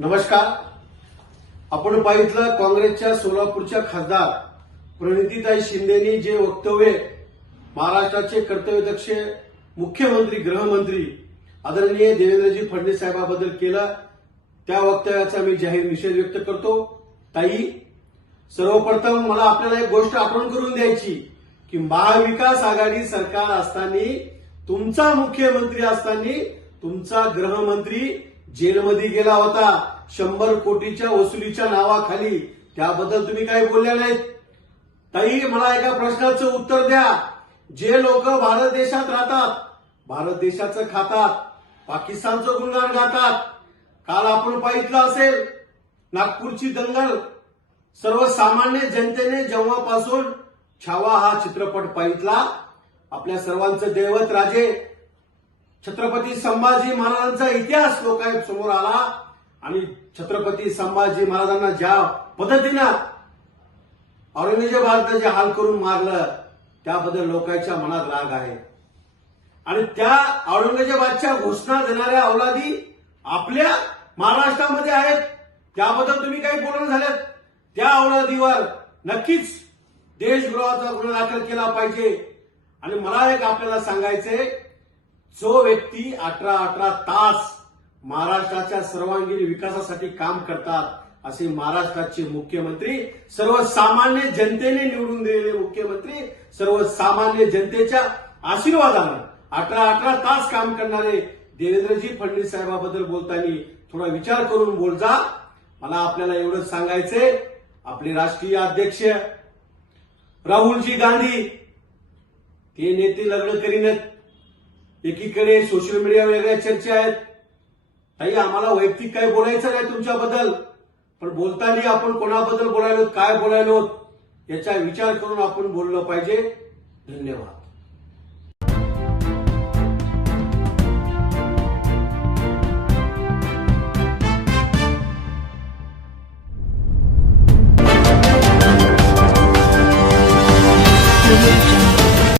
नमस्कार. आपण पाहिलं काँग्रेसच्या सोलापूरच्या खासदार प्रणितीताई शिंदेनी जे वक्तव्य महाराष्ट्राचे कर्तव्यदक्ष मुख्यमंत्री गृहमंत्री आदरणीय देवेंद्रजी फडणवीस साहेबांबद्दल केलं, त्या वक्तव्याचा मी जाहीर निषेध व्यक्त करतो. ताई, सर्वप्रथम मला आपल्याला एक गोष्ट आठवण करून द्यायची की महाविकास आघाडी सरकार असताना, तुमचा मुख्यमंत्री असताना तुमचा गृहमंत्री जेलमध्ये गेला होता 100 कोटीच्या वसुलीच्या नावाखाली. त्याबद्दल तुम्ही काही बोलल्या नाहीत. ताई, मला एका प्रश्नाचं उत्तर द्या. जे लोक भारत देशात राहतात, भारत देशाचं खातात, पाकिस्तानचं गुणगान गातात, काल आपण पाहिलं असेल नागपूरची दंगल, सर्वसामान्य जनतेने जेव्हापासून छावा हा चित्रपट पाहिला, आपल्या सर्वांचं दैवत राजे छत्रपती संभाजी महाराजांचा इतिहास लोकांसमोर आला आणि छत्रपती संभाजी महाराजांना ज्या पद्धतीनं औरंगजेबाने जे हाल करून मारलं, त्याबद्दल लोकांच्या मनात राग आहे. आणि त्या औरंगजेबाच्या घोषणा देणाऱ्या अवलादी आपल्या महाराष्ट्रामध्ये आहेत. त्याबद्दल तुम्ही काही बोलणं झालेत. त्या अवलादीवर नक्कीच देशद्रोहाचा गुन्हा दाखल केला पाहिजे. आणि मला एक आपल्याला सांगायचंय, जो व्यक्ती 18 तास महाराष्ट्राच्या सर्वांगीण विकासासाठी काम करतात, असे महाराष्ट्राचे मुख्यमंत्री, सर्वसामान्य जनतेने निवडून दिलेले मुख्यमंत्री, सर्वसामान्य जनतेच्या आशीर्वादानं 18 तास काम करणारे देवेंद्रजी फडणवीस साहेबांबद्दल बोलताना थोडा विचार करून बोल जा. मला आपल्याला एवढंच सांगायचंय, आपले राष्ट्रीय अध्यक्ष राहुलजी गांधी ते नेते लग्न करीनच. एकीकडे सोशल मीडिया वेगळ्या चर्चा आहेत. ताई, आम्हाला वैयक्तिक काय बोलायचं नाही तुमच्याबद्दल, पण बोलताना आपण कोणाबद्दल बोलायलो, काय बोलायलो, याचा विचार करून आपण बोललं पाहिजे. धन्यवाद.